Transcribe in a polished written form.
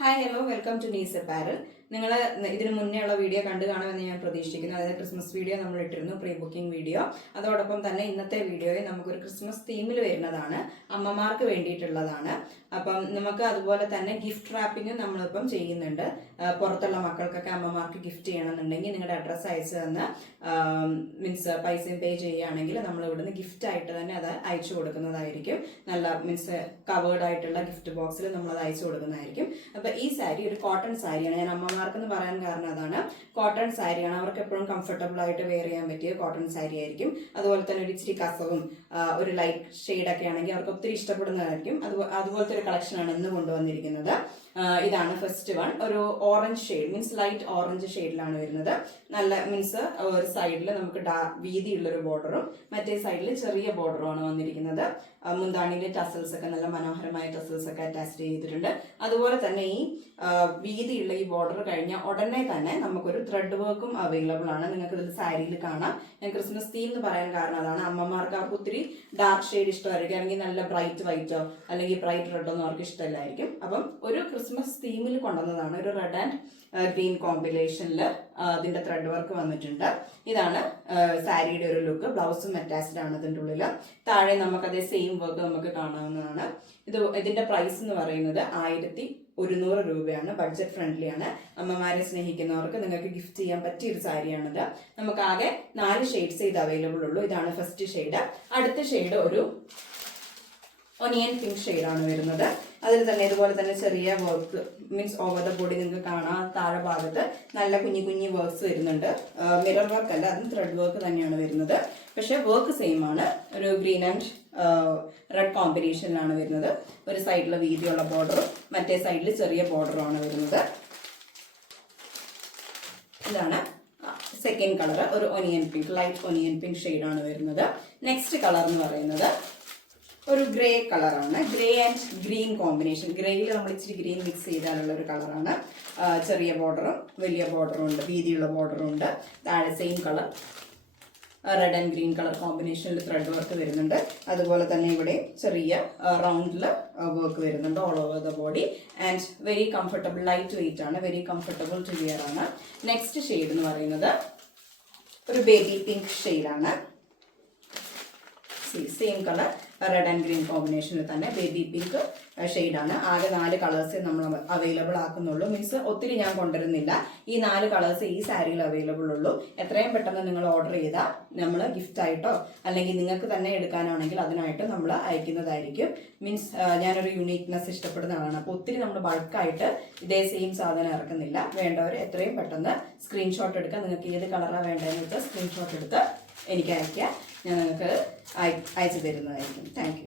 Hi hello welcome to Nees apparel. നിങ്ങൾ ഇതിന് മുന്നേ ഉള്ള വീഡിയോ കണ്ടു കാണുമെന്ന് ഞാൻ പ്രതീക്ഷിക്കുന്നു. അതായത് ക്രിസ്മസ് വീഡിയോ നമ്മൾ ഇട്ടിരുന്നു, പ്രീ ബുക്കിംഗ് വീഡിയോ. അതോടൊപ്പം തന്നെ ഇന്നത്തെ വീഡിയോയിൽ നമുക്കൊരു ക്രിസ്മസ് തീമിൽ വരുന്നതാണ്, അമ്മമാർക്ക് വേണ്ടിയിട്ടുള്ളതാണ്. അപ്പം നമുക്ക് അതുപോലെ തന്നെ ഗിഫ്റ്റ് റാപ്പിംഗ് നമ്മളിപ്പം ചെയ്യുന്നുണ്ട്. പുറത്തുള്ള മക്കൾക്കൊക്കെ അമ്മമാർക്ക് ഗിഫ്റ്റ് ചെയ്യണമെന്നുണ്ടെങ്കിൽ നിങ്ങളുടെ അഡ്രസ്സ് അയച്ചു തന്ന് മീൻസ് പൈസയും പേ ചെയ്യുകയാണെങ്കിൽ നമ്മൾ ഇവിടുന്ന് ഗിഫ്റ്റ് ആയിട്ട് തന്നെ അത് അയച്ചു കൊടുക്കുന്നതായിരിക്കും. നല്ല മീൻസ് കവേർഡ് ആയിട്ടുള്ള ഗിഫ്റ്റ് ബോക്സിൽ നമ്മളത് അയച്ചു കൊടുക്കുന്നതായിരിക്കും. അപ്പൊ ഈ സാരി ഒരു കോട്ടൺ സാരിയാണ്. ഞാൻ അമ്മമാർക്കെന്ന് പറയാൻ കാരണം അതാണ്, കോട്ടൺ സാരിയാണ്. അവർക്ക് എപ്പോഴും കംഫർട്ടബിൾ ആയിട്ട് വെയർ ചെയ്യാൻ പറ്റിയ കോട്ടൺ സാരി ആയിരിക്കും. അതുപോലെ തന്നെ ഒരു ഇച്ചിരി കസവും ഒരു ലൈറ്റ് ഷെയ്ഡൊക്കെ ആണെങ്കിൽ അവർക്ക് ഒത്തിരി ഇഷ്ടപ്പെടുന്നതായിരിക്കും. അതുപോലത്തെ ഒരു കളക്ഷനാണ് ഇന്ന് കൊണ്ടുവന്നിരിക്കുന്നത്. ഇതാണ് ഫസ്റ്റ് വൺ. ഒരു orange shade, means light orange ഷെയ്ഡിലാണ് വരുന്നത്. നല്ല മീൻസ് ഒരു സൈഡിൽ നമുക്ക് വീതിയുള്ളൊരു ബോർഡറും മറ്റേ സൈഡിൽ ചെറിയ ബോർഡറുമാണ് വന്നിരിക്കുന്നത്. മുന്താണിയിലെ ടസൽസ് ഒക്കെ നല്ല മനോഹരമായ ടസൽസ് ഒക്കെ അറ്റാച്ച് ചെയ്തിട്ടുണ്ട്. അതുപോലെ തന്നെ ഈ വീതിയുള്ള ഈ ബോർഡർ കഴിഞ്ഞ ഉടനെ തന്നെ നമുക്കൊരു ത്രെഡ് വർക്കും അവൈലബിൾ ആണ്. നിങ്ങൾക്ക് ഇതിൽ സാരിയിൽ കാണാം. ഞാൻ ക്രിസ്മസ് തീം എന്ന് പറയാൻ കാരണം അതാണ്. അമ്മമാർക്ക് അവർക്ക് ഒത്തിരി ഡാർക്ക് ഷെയ്ഡ് ഇഷ്ടമായിരിക്കും, അല്ലെങ്കിൽ നല്ല ബ്രൈറ്റ് വൈറ്റോ അല്ലെങ്കിൽ ബ്രൈറ്റ് റെഡോ ഒന്നും അവർക്ക് ഇഷ്ടമല്ലായിരിക്കും. അപ്പം ഒരു ക്രിസ്മസ് തീമിൽ കൊണ്ടുവന്നതാണ്. ഒരു റെഡ് ആൻഡ് ഗ്രീൻ കോമ്പിനേഷനിൽ അതിന്റെ ത്രെഡ് വർക്ക് വന്നിട്ടുണ്ട്. ഇതാണ് സാരിയുടെ ഒരു ലുക്ക്. ബ്ലൗസും അറ്റാച്ച്ഡ് ആണ് ഇതിൻ്റെ ഉള്ളിൽ. താഴെ നമുക്കതേ സെയിം വർക്ക് നമുക്ക് കാണാവുന്നതാണ്. ഇതിന്റെ പ്രൈസ് എന്ന് പറയുന്നത് 1100 രൂപയാണ്. ബഡ്ജറ്റ് ഫ്രണ്ട്ലി ആണ്. അമ്മമാരെ സ്നേഹിക്കുന്നവർക്ക് നിങ്ങൾക്ക് ഗിഫ്റ്റ് ചെയ്യാൻ പറ്റിയ ഒരു സാരിയാണിത്. നമുക്ക് ആകെ 4 ഷെയ്ഡ്സ് ഇത് അവൈലബിൾ ഉള്ളൂ. ഇതാണ് ഫസ്റ്റ് ഷെയ്ഡ്. അടുത്ത ഷെയ്ഡ് ഒരു ഒനിയൻ പിങ്ക് ഷെയ്ഡാണ് വരുന്നത്. അതിൽ തന്നെ ഇതുപോലെ തന്നെ ചെറിയ work, means over the body നിങ്ങൾക്ക് കാണാം. താഴെ ഭാഗത്ത് നല്ല കുഞ്ഞി കുഞ്ഞി വർക്ക്സ് വരുന്നുണ്ട്. മിറർ വർക്ക് അല്ല, അതും ത്രെഡ് വർക്ക് തന്നെയാണ് വരുന്നത്. പക്ഷെ വർക്ക് സെയിം ആണ്. ഒരു ഗ്രീൻ ആൻഡ് റെഡ് കോമ്പിനേഷനിലാണ് വരുന്നത്. ഒരു സൈഡിൽ വീതിയുള്ള ബോർഡറും മറ്റേ സൈഡിൽ ചെറിയ ബോർഡറും ആണ് വരുന്നത്. ഇതാണ് സെക്കൻഡ് കളർ. ഒരു onion pink, light onion pink ഷെയ്ഡാണ് വരുന്നത്. നെക്സ്റ്റ് കളർ എന്ന് പറയുന്നത് ഒരു ഗ്രേ കളറാണ്. Grey and green combination. ഗ്രേയിൽ നമ്മൾ ഇച്ചിരി ഗ്രീൻ മിക്സ് ചെയ്താലുള്ള ഒരു കളറാണ്. ചെറിയ ബോർഡറും വലിയ ബോർഡറും ഉണ്ട്, വീതിയുള്ള ബോർഡറും ഉണ്ട്. താഴെ same colour red and green colour കോമ്പിനേഷനിൽ ത്രെഡ് വർക്ക് വരുന്നുണ്ട്. അതുപോലെ തന്നെ ഇവിടെ ചെറിയ റൗണ്ടിൽ വർക്ക് വരുന്നുണ്ട് all over the body. And very comfortable, light weight ആണ്, വെരി കംഫർട്ടബിൾ ടു വിയർ ആണ്. നെക്സ്റ്റ് ഷെയ്ഡ് എന്ന് പറയുന്നത് ഒരു ബേബി പിങ്ക് ഷെയ്ഡാണ്. Same colour red and green കോമ്പിനേഷനിൽ തന്നെ ബേബി പിങ്ക് ഷെയ്ഡാണ്. ആകെ 4 കളേഴ്സ് നമ്മൾ അവൈലബിൾ ആക്കുന്നുള്ളൂ. മീൻസ് ഒത്തിരി ഞാൻ കൊണ്ടുവരുന്നില്ല. ഈ 4 കളേഴ്സ് ഈ സാരിയിൽ അവൈലബിൾ ഉള്ളൂ. എത്രയും പെട്ടെന്ന് നിങ്ങൾ ഓർഡർ ചെയ്താൽ നമ്മൾ ഗിഫ്റ്റ് ആയിട്ടോ അല്ലെങ്കിൽ നിങ്ങൾക്ക് തന്നെ എടുക്കാനാണെങ്കിൽ അതിനായിട്ട് നമ്മൾ അയക്കുന്നതായിരിക്കും. മീൻസ് ഞാനൊരു യുണീക്നെസ് ഇഷ്ടപ്പെടുന്ന ആളാണ്. അപ്പോൾ ഒത്തിരി നമ്മൾ ബൾക്കായിട്ട് ഇതേ സെയിം സാധനം ഇറക്കുന്നില്ല. വേണ്ടവർ എത്രയും പെട്ടെന്ന് സ്ക്രീൻഷോട്ട് എടുക്കുക. നിങ്ങൾക്ക് ഏത് കളറാണ് വേണ്ടതെന്ന് വെച്ചാൽ സ്ക്രീൻഷോട്ട് എടുത്ത് എനിക്ക് അയക്കുക. ഞാൻ നിങ്ങൾക്ക് അയച്ചു തരുന്നതായിരിക്കും. Thank you.